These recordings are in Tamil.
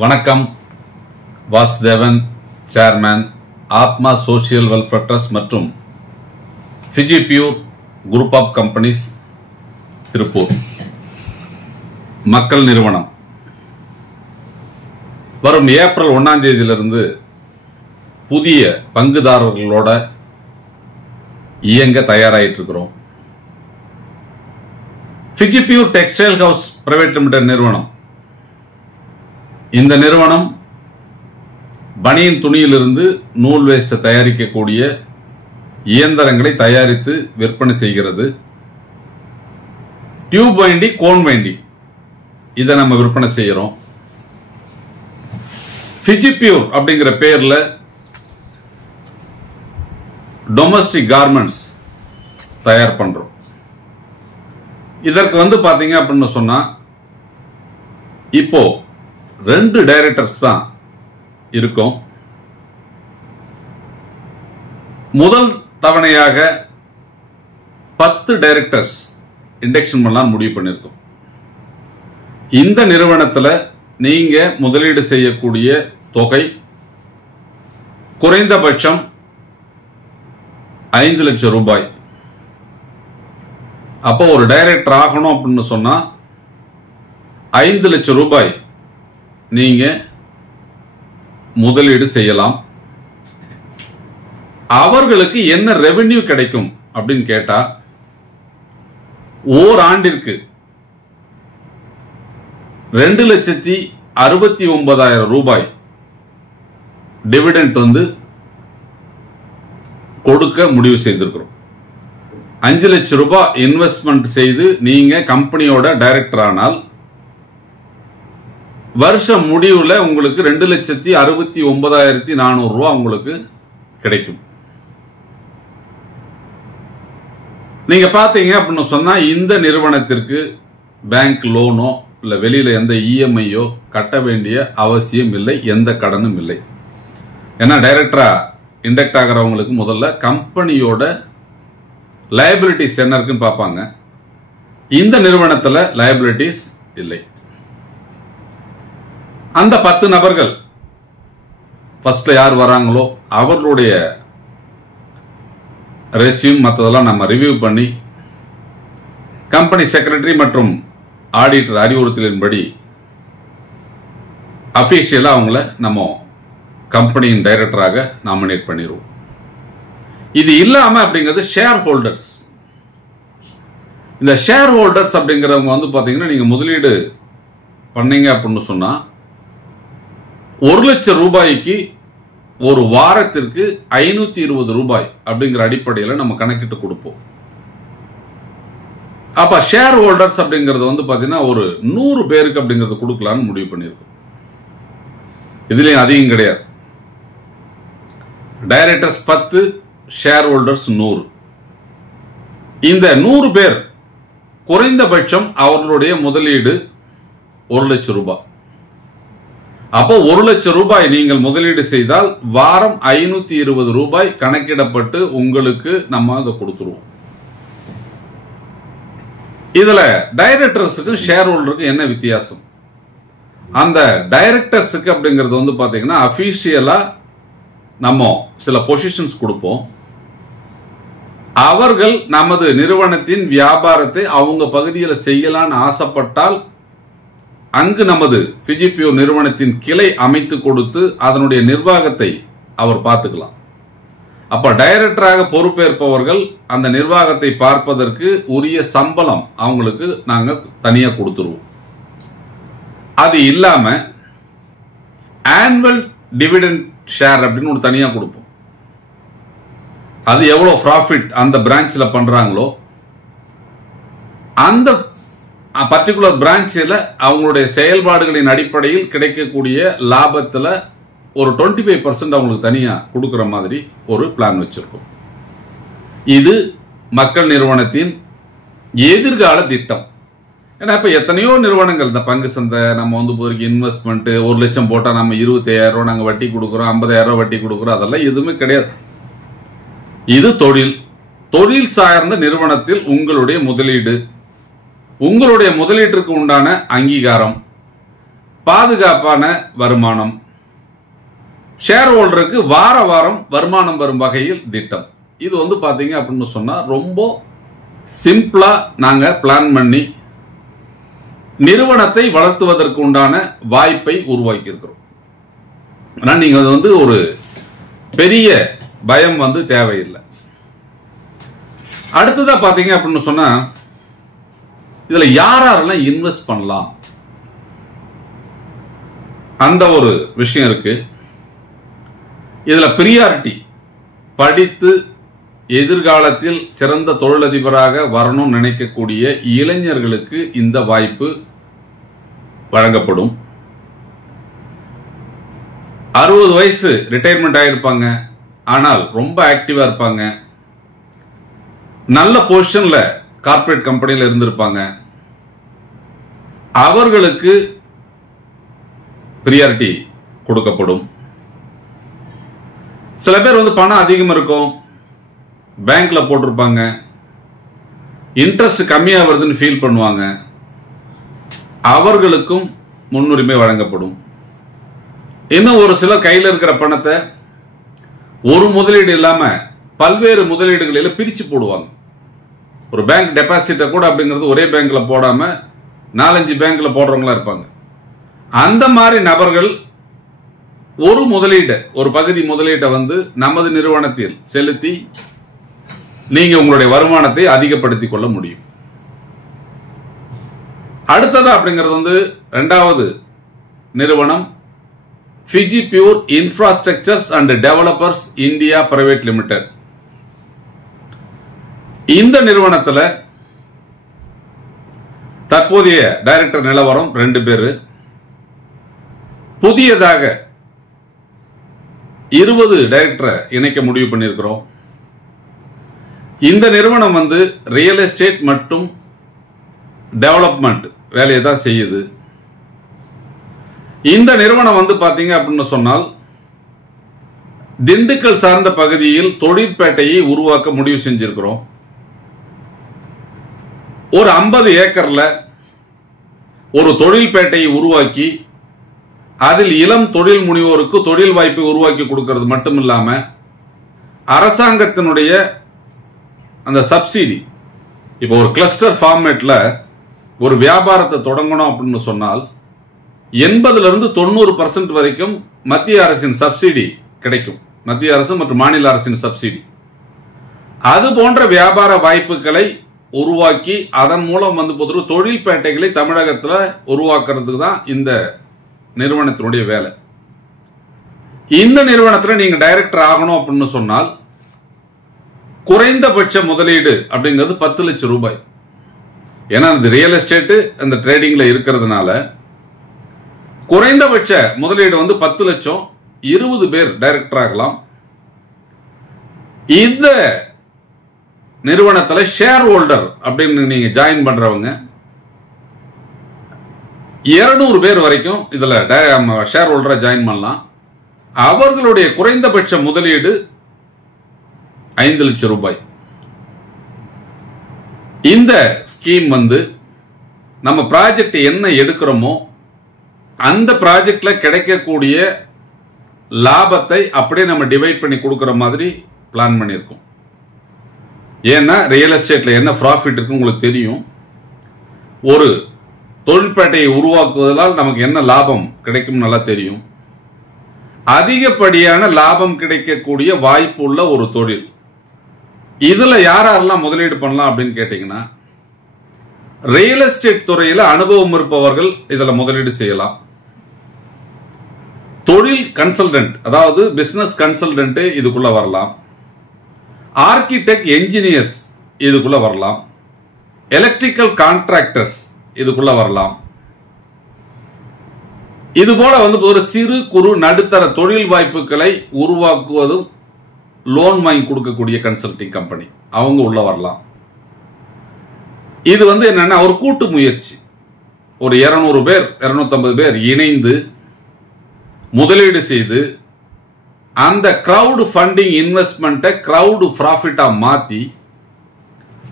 வணக்கம். Vasudevan, chairman, Atma social welfare trust மற்றும் Fiji pure group of companies, Tiruppur. மக்கள் நிறுவனம் வரும் ஏப்ரல் 1ஆம் தேதியிலிருந்து புதிய பங்குதாரர்களோட இயங்க தயாராகிட்டு இருக்கிறோம். Fiji pure textile house private limited நிறுவனம். இந்த நிறுவனம் பனியன் துணியிலிருந்து நூல் வேஸ்ட் தயாரிக்கக்கூடிய இயந்திரங்களை தயாரித்து விற்பனை செய்கிறது. டியூப் வைண்டி, கோன் வைண்டி இதை நம்ம விற்பனை செய்கிறோம். ஃபிஜி பியூர் அப்படிங்கிற பேர்ல டொமஸ்டிக் கார்மெண்ட்ஸ் தயார் பண்றோம். இதற்கு பாத்தீங்க அப்படின்னு சொன்னா, இப்போ 2 டைரக்டர்ஸ் தான் இருக்கும். முதல் தவணையாக 10 டைரக்டர்ஸ் இண்டக்ஷன் பண்ணலாம் முடிவு பண்ணிருக்கோம். இந்த நிறுவனத்தில் நீங்க முதலீடு செய்யக்கூடிய தொகை குறைந்தபட்சம் 5 லட்சம் ரூபாய். அப்போ ஒரு டைரக்டர் ஆகணும் அப்படின்னு சொன்னா 5 லட்சம் ரூபாய் நீங்க முதலீடு செய்யலாம். அவர்களுக்கு என்ன ரெவென்யூ கிடைக்கும் அப்படின்னு கேட்டா, ஓராண்டிற்கு 2,69,000 ரூபாய் டிவிடெண்ட் கொடுக்க முடிவு செய்திருக்கிறோம். 5 லட்சம் ரூபாய் இன்வெஸ்ட்மெண்ட் செய்து நீங்க கம்பெனியோட டைரக்டர் ஆனால் வருஷம் முடிவுல உங்களுக்கு 2,69,400 ரூபாய் உங்களுக்கு கிடைக்கும். நீங்க பாத்தீங்க அப்படின்னு சொன்னா, இந்த நிறுவனத்திற்கு பேங்க் லோனோ இல்ல வெளியில எந்த இஎம்ஐயோ கட்ட வேண்டிய அவசியம் இல்லை, எந்த கடனும் இல்லை. ஏன்னா டைரக்டரா இண்டக்ட் ஆகிறவங்களுக்கு முதல்ல கம்பெனியோட லயபிலிட்டிஸ் என்ன இருக்குன்னு பார்ப்பாங்க. இந்த நிறுவனத்தில் லயபிலிட்டிஸ் இல்லை. அந்த 10 நபர்கள் ஃபர்ஸ்ட்ல யார் வராங்களோ அவர்களுடைய ரெஸ்யூம் மற்றதெல்லாம் நம்ம ரிவ்யூ பண்ணி கம்பெனி செக்ரட்டரி மற்றும் ஆடிட்டர் அறிவுறுத்தலின்படி அபிஷியலா அவங்கள நம்ம கம்பெனியின் டைரக்டராக நாமினேட் பண்ணிடுவோம். இது இல்லாம அப்படிங்கிறது ஷேர் ஹோல்டர்ஸ். இந்த ஷேர் ஹோல்டர்ஸ் அப்படிங்கிறவங்க பாத்தீங்கன்னா, நீங்க முதலீடு பண்ணீங்க அப்படின்னு சொன்னா 1 லட்சம் ரூபாய்க்கு ஒரு வாரத்திற்கு 520 ரூபாய் அப்படிங்கிற அடிப்படையில் நம்ம கணக்கிட்டு கொடுப்போம். அப்ப ஷேர் ஹோல்டர்ஸ் அப்படிங்கிறது பாத்தீங்கன்னா ஒரு 100 பேருக்கு அப்படிங்கறது கொடுக்கலாம்னு முடிவு பண்ணிருக்கோம். இதுலயும் அதிகம் கிடையாது. Directors 10, share holders 100. இந்த 100 பேர் குறைந்தபட்சம் அவர்களுடைய முதலீடு 1 லட்சம் ரூபாய். அப்போ 1 லட்சம் ரூபாய் நீங்கள் முதலீடு செய்தால் வாரம் 520 ரூபாய் கணக்கிடப்பட்டு உங்களுக்கு நம்ம அதை கொடுத்துருவோம். இதுல டைரக்டர்ஸுக்கு ஷேர் ஹோல்டருக்கு என்ன வித்தியாசம்? அந்த டைரக்டர்ஸுக்கு அப்படிங்கிறது பாத்தீங்கன்னா, அபிஷியலா நம்ம சில பொசிஷன்ஸ் கொடுப்போம். அவர்கள் நமது நிறுவனத்தின் வியாபாரத்தை அவங்க பகுதியில் செய்யலான்னு ஆசைப்பட்டால் அங்கு நமது ஃபிஜி பியூர் நிறுவனத்தின் கிளை அமைத்து கொடுத்து அதனுடைய நிர்வாகத்தை அவர் பார்த்துக்கலாம். அப்ப டைரக்டராக பொறுப்பேற்பவர்கள் அந்த நிர்வாகத்தை பார்ப்பதற்கு உரிய சம்பளம் அவங்களுக்கு நாங்க தனியா கொடுத்துருவோம். அது இல்லாம ஆனுவல் டிவிடெண்ட் ஷேர் அப்படின்னு ஒரு தனியா கொடுப்போம். அது எவ்வளவு ப்ராஃபிட் அந்த பிரான்ச்ல பண்றாங்களோ அந்த பர்டிகுலர் பிரான்ச்சில் அவங்களுடைய செயல்பாடுகளின் அடிப்படையில் கிடைக்கக்கூடிய லாபத்தில் ஒரு 25% அவங்களுக்கு தனியா கொடுக்கிற மாதிரி ஒரு பிளான் வச்சிருக்கோம். இது மக்கள் நிறுவனத்தின் எதிர்கால திட்டம். ஏன்னா இப்ப எத்தனையோ நிறுவனங்கள், இந்த பங்கு சந்தை, நம்ம இன்வெஸ்ட்மெண்ட் 1 லட்சம் போட்டா நம்ம 25,000 ரூபாய் நாங்க வட்டி கொடுக்குறோம், 50,000 ரூபாய் வட்டி கொடுக்குறோம், அதெல்லாம் எதுவுமே கிடையாது. இது தொழில் சார்ந்த நிறுவனத்தில் உங்களுடைய முதலீடு, உங்களுடைய முதலீட்டிற்கு உண்டான அங்கீகாரம், பாதுகாப்பான வருமானம், ஷேர் ஹோல்டருக்கு வார வாரம் வருமானம் வரும் வகையில் திட்டம். இது வந்து பாத்தீங்க அப்படின்னு சொன்னா ரொம்ப சிம்பிளா நாங்க பிளான் பண்ணி நிறுவனத்தை வளர்த்துவதற்கு உண்டான வாய்ப்பை உருவாக்கி இருக்கிறோம். ஆனா நீங்க வந்து ஒரு பெரிய பயம் வந்து தேவையில்லை. அடுத்ததா பாத்தீங்க அப்படின்னு சொன்னா இதுல யாரெல்லாம் இன்வெஸ்ட் பண்ணலாம் அந்த ஒரு விஷயம் இருக்கு. இதுல பிரியாரிட்டி படித்து எதிர்காலத்தில் சிறந்த தொழிலதிபராக வரணும்னு நினைக்கக்கூடிய இளைஞர்களுக்கு இந்த வாய்ப்பு வழங்கப்படும். 60 வயசு ரிட்டையர்மெண்ட் ஆயிருப்பாங்க, ஆனால் ரொம்ப ஆக்டிவா இருப்பாங்க, நல்ல பொசிஷன்ல கார்ப்பரேட் கம்பெனியில் இருந்திருப்பாங்க, அவர்களுக்கு பிரியாரிட்டி கொடுக்கப்படும். சில பேர் வந்து பணம் அதிகம் இருக்கும், பேங்க்ல போட்டிருப்பாங்க, இன்ட்ரெஸ்ட் கம்மியா வருதுன்னு ஃபீல் பண்ணுவாங்க, அவர்களுக்கும் முன்னுரிமை வழங்கப்படும். இன்னும் ஒரு சிலர் கையில் இருக்கிற பணத்தை ஒரு முதலீடு இல்லாம பல்வேறு முதலீடுகளில் பிரிச்சு போடுவாங்க. ஒரு பேங்க் டெபாசிட்டை கூட அப்படிங்கிறது ஒரே பேங்க்ல போடாம 4-5 பேங்க்ல போடுறவங்களா இருப்பாங்க. அந்த மாதிரி நபர்கள் ஒரு முதலீடு, ஒரு பகுதி முதலீட்டை வந்து நமது நிறுவனத்தில் செலுத்தி நீங்க உங்களுடைய வருமானத்தை அதிகப்படுத்திக் கொள்ள முடியும். அடுத்தது அப்படிங்கிறது வந்து இரண்டாவது நிறுவனம் Fiji pure infrastructures and developers India private limited. இந்த நிறுவனத்தில் தற்போதைய டைரக்டர் நிலவரம் 2 பேரு. புதியதாக 20 டைரக்டரை இணைக்க முடிவு பண்ணியிருக்கிறோம். இந்த நிறுவனம் வந்து ரியல் எஸ்டேட் மற்றும் டெவலப்மெண்ட் வேலையை தான் செய்யுது. இந்த நிறுவனம் வந்து பாத்தீங்க அப்படின்னு சொன்னால் திண்டுக்கல் சார்ந்த பகுதியில் தொழிற்பேட்டையை உருவாக்க முடிவு செஞ்சிருக்கிறோம். ஒரு 50 ஏக்கர்ல ஒரு தொழில்பேட்டையை உருவாக்கி அதில் இளம் தொழில் முனைவோருக்கு தொழில் வாய்ப்பை உருவாக்கி கொடுக்கிறது மட்டும் இல்லாம அரசாங்கத்தினுடைய அந்த சப்சிடி, இப்போ ஒரு கிளஸ்டர் ஃபார்மேட்ல ஒரு வியாபாரத்தை தொடங்கணும் அப்படின்னு சொன்னால் 80-90% வரைக்கும் மத்திய அரசின் சப்சிடி கிடைக்கும். மத்திய அரசு மற்றும் மாநில அரசின் சப்சிடி. அது போன்ற வியாபார வாய்ப்புகளை உருவாக்கி அதன் மூலம் வந்து பொதுவாக தொழில்பேட்டைகளை தமிழகத்தில் உருவாக்குறதுக்கு தான் இந்த நிறுவனத்தினுடைய வேலை. இந்த நிறுவனத்தில் நீங்க டைரக்டர் ஆகணும் அப்படின்னு சொன்னால் குறைந்தபட்ச முதலீடு அப்படிங்கிறது 10 லட்சம் ரூபாய். ஏன்னா அந்த ரியல் எஸ்டேட் அந்த ட்ரேடிங்ல இருக்கிறதுனால குறைந்தபட்ச முதலீடு வந்து 10 லட்சம். 20 பேர் டைரக்டர் ஆகலாம். இந்த நிறுவனத்தில் ஷேர் ஹோல்டர் அப்படின்னு நீங்க ஜாயின் பண்றவங்க 200 பேர் வரைக்கும் இதுல ஷேர் ஹோல்டரா ஜாயின் பண்ணலாம். அவர்களுடைய குறைந்தபட்ச முதலீடு 5 லட்சம் ரூபாய். இந்த ஸ்கீம் வந்து நம்ம ப்ராஜெக்ட் என்ன எடுக்கிறோமோ அந்த ப்ராஜெக்ட்ல கிடைக்கக்கூடிய லாபத்தை அப்படியே நம்ம டிவைட் பண்ணி கொடுக்கிற மாதிரி பிளான் பண்ணியிருக்கோம். ஏன்னா ரியல் எஸ்டேட்ல என்ன ப்ராஃபிட் இருக்கு உங்களுக்கு தெரியும். ஒரு தொழில்பேட்டையை உருவாக்குவதால் நமக்கு என்ன லாபம் கிடைக்கும் நல்லா தெரியும். அதிகப்படியான லாபம் கிடைக்கக்கூடிய வாய்ப்பு உள்ள ஒரு தொழில். இதுல யாரெல்லாம் முதலீடு பண்ணலாம் அப்படின்னு கேட்டீங்கன்னா ரியல் எஸ்டேட் துறையில அனுபவம் இருப்பவர்கள் இதுல முதலீடு செய்யலாம். தொழில் கன்சல்டன்ட், அதாவது பிசினஸ் கன்சல்டன்ட் இதுக்குள்ள வரலாம். ஆர்கிடெக்ட், என்ஜினியர்ஸ் இதுக்குள்ள வரலாம். எலக்ட்ரிக்கல் கான்ட்ராக்டர்ஸ் இதுக்குள்ள வரலாம். இது போல வந்து ஒரு சிறு குறு நடுத்தர தொழில் வாய்ப்புகளை உருவாக்குவதும் லோன் வாங்கி கொடுக்கக்கூடிய கன்சல்டிங் கம்பெனி அவங்க உள்ள வரலாம். இது வந்து என்னன்னா ஒரு கூட்டு முயற்சி. ஒரு 200 பேர் 250 பேர் இணைந்து முதலீடு செய்து அந்த கிரவுட் ஃபண்டிங் இன்வெஸ்ட்மெண்ட்டை கிரவுட் ப்ராஃபிட்டா மாத்தி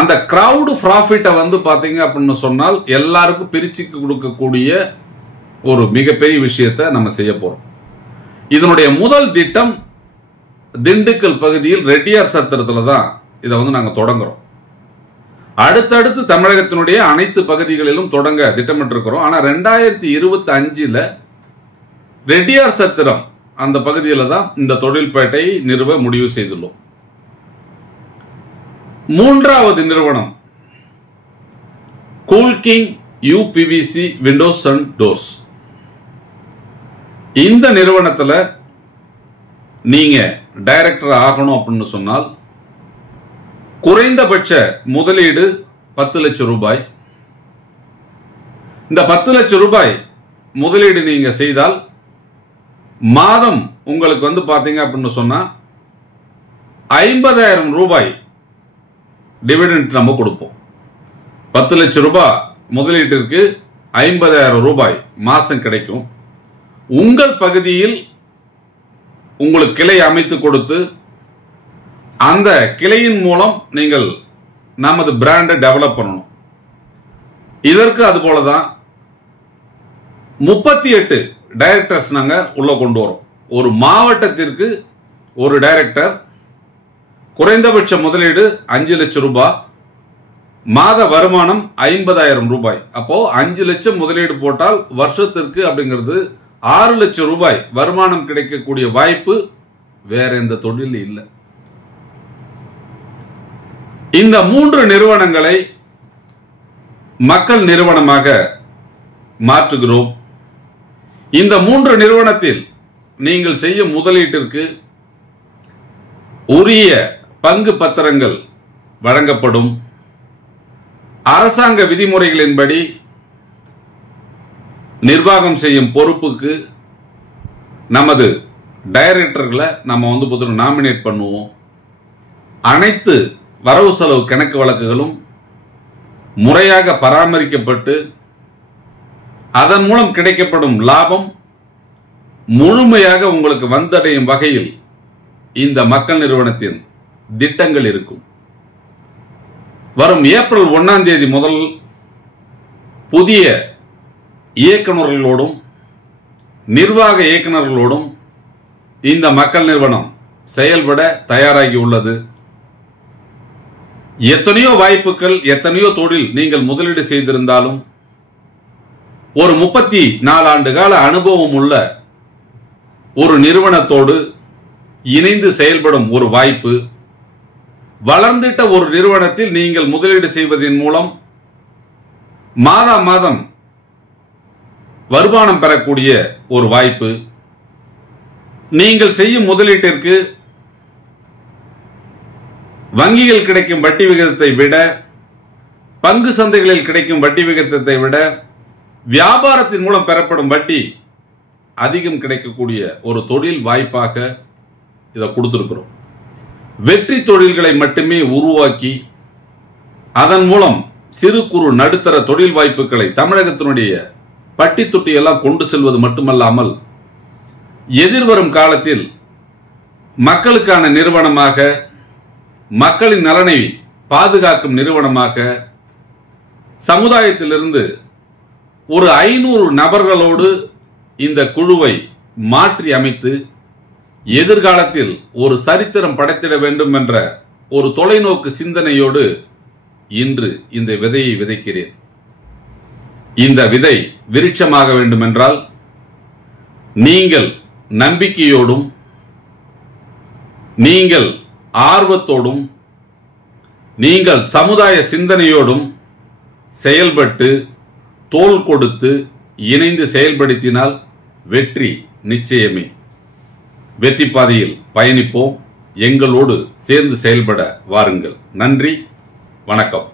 அந்த கிரவுட் ப்ராஃபிட்டை வந்து பாத்தீங்க அப்படின்னு சொன்னால் எல்லாருக்கும் பிரிச்சு கொடுக்கக்கூடிய ஒரு மிகப்பெரிய விஷயத்தை நம்ம செய்ய போறோம். இதனுடைய முதல் திட்டம் திண்டுக்கல் பகுதியில் ரெட்டியார் சத்திரத்தில் தான் இதை நாங்க தொடங்குறோம். அடுத்தடுத்து தமிழகத்தினுடைய அனைத்து பகுதிகளிலும் தொடங்க திட்டமிட்டிருக்கிறோம். ஆனா 2025 ரெட்டியார் சத்திரம் அந்த பகுதியில் தான் இந்த தொழில்பேட்டையை நிறுவ முடிவு செய்துள்ளோம். மூன்றாவது நிறுவனம் Coolking UPVC Windows and doors. இந்த நிறுவனத்தில் நீங்க டைரக்டர் ஆகணும் அப்படின்னு சொன்னால் குறைந்தபட்ச முதலீடு 10 லட்சம் ரூபாய். இந்த 10 லட்சம் ரூபாய் முதலீடு நீங்க செய்தால் மாதம் உங்களுக்கு பாத்தீங்க அப்படின்னு சொன்னா 50,000 ரூபாய் டிவிடெண்ட் நம்ம கொடுப்போம். 10 லட்சம் ரூபாய் முதலீட்டிற்கு 50,000 ரூபாய் மாசம் கிடைக்கும். உங்கள் பகுதியில் உங்களுக்கு கிளை அமைத்து கொடுத்து அந்த கிளையின் மூலம் நீங்கள் நமது பிராண்டை டெவலப் பண்ணணும். இதற்கு அது போலதான் 38 டைரக்டர்ஸ் நாங்க உள்ள கொண்டு வரோம். ஒரு மாவட்டத்திற்கு ஒரு டைரக்டர், குறைந்தபட்ச முதலீடு 5 லட்சம் ரூபாய், மாத வருமானம் 50,000 ரூபாய். அப்போ 5 லட்சம் முதலீடு போட்டால் வருஷத்திற்கு அப்படிங்கிறது 6 லட்சம் ரூபாய் வருமானம் கிடைக்கக்கூடிய வாய்ப்பு வேற எந்த தொழில் இல்லை. இந்த 3 நிறுவனங்களை மக்கள் நிறுவனமாக மாற்றுகிறோம். இந்த 3 நிறுவனத்தில் நீங்கள் செய்யும் முதலீட்டிற்கு உரிய பங்கு பத்திரங்கள் வழங்கப்படும். அரசாங்க விதிமுறைகளின்படி நிர்வாகம் செய்யும் பொறுப்புக்கு நமது டைரக்டர்களை நம்ம நாமினேட் பண்ணுவோம். அனைத்து வரவு செலவு கணக்கு வழக்குகளும் முறையாக பராமரிக்கப்பட்டு அதன் மூலம் கிடைக்கப்படும் லாபம் முழுமையாக உங்களுக்கு வந்தடையும் வகையில் இந்த மக்கள் நிறுவனத்தின் திட்டங்கள் இருக்கும். வரும் ஏப்ரல் 1ஆம் தேதி முதல் புதிய இயக்குநர்களோடும் நிர்வாக இயக்குநர்களோடும் இந்த மக்கள் நிறுவனம் செயல்பட தயாராகி உள்ளது. எத்தனையோ வாய்ப்புகள், எத்தனையோ தொழில் நீங்கள் முதலீடு செய்திருந்தாலும் ஒரு 34 ஆண்டு கால அனுபவம் உள்ள ஒரு நிறுவனத்தோடு இணைந்து செயல்படும் ஒரு வாய்ப்பு, வளர்ந்திட்ட ஒரு நிறுவனத்தில் நீங்கள் முதலீடு செய்வதன் மூலம் மாதம் வருமானம் பெறக்கூடிய ஒரு வாய்ப்பு, நீங்கள் செய்யும் முதலீட்டிற்கு வங்கிகள் கிடைக்கும் வட்டி விகிதத்தை விட, பங்கு சந்தைகளில் கிடைக்கும் வட்டி விகிதத்தை விட வியாபாரத்தின் மூலம் பெறப்படும் வட்டி அதிகம் கிடைக்கக்கூடிய ஒரு தொழில் வாய்ப்பாக இதை கொடுத்திருக்கிறோம். வெற்றி தொழில்களை மட்டுமே உருவாக்கி அதன் மூலம் சிறு குறு நடுத்தர தொழில் வாய்ப்புகளை தமிழகத்தினுடைய பட்டி தொட்டி எல்லாம் கொண்டு செல்வது மட்டுமல்லாமல் எதிர்வரும் காலத்தில் மக்களுக்கான நிறுவனமாக, மக்களின் நலனை பாதுகாக்கும் நிறுவனமாக, சமுதாயத்திலிருந்து ஒரு 500 நபர்களோடு இந்த குழுவை மாற்றி அமைத்து எதிர்காலத்தில் ஒரு சரித்திரம் படைத்திட வேண்டும் என்ற ஒரு தொலைநோக்கு சிந்தனையோடு இன்று இந்த விதையை விதைக்கிறேன். இந்த விதை விருட்சமாக வேண்டும் என்றால் நீங்கள் நம்பிக்கையோடும், நீங்கள் ஆர்வத்தோடும், நீங்கள் சமுதாய சிந்தனையோடும் செயல்பட்டு தோள் கொடுத்து இணைந்து செயல்படுத்தினால் வெற்றி நிச்சயமே. வெற்றி பாதையில் பயணிப்போம். எங்களோடு சேர்ந்து செயல்பட வாருங்கள். நன்றி, வணக்கம்.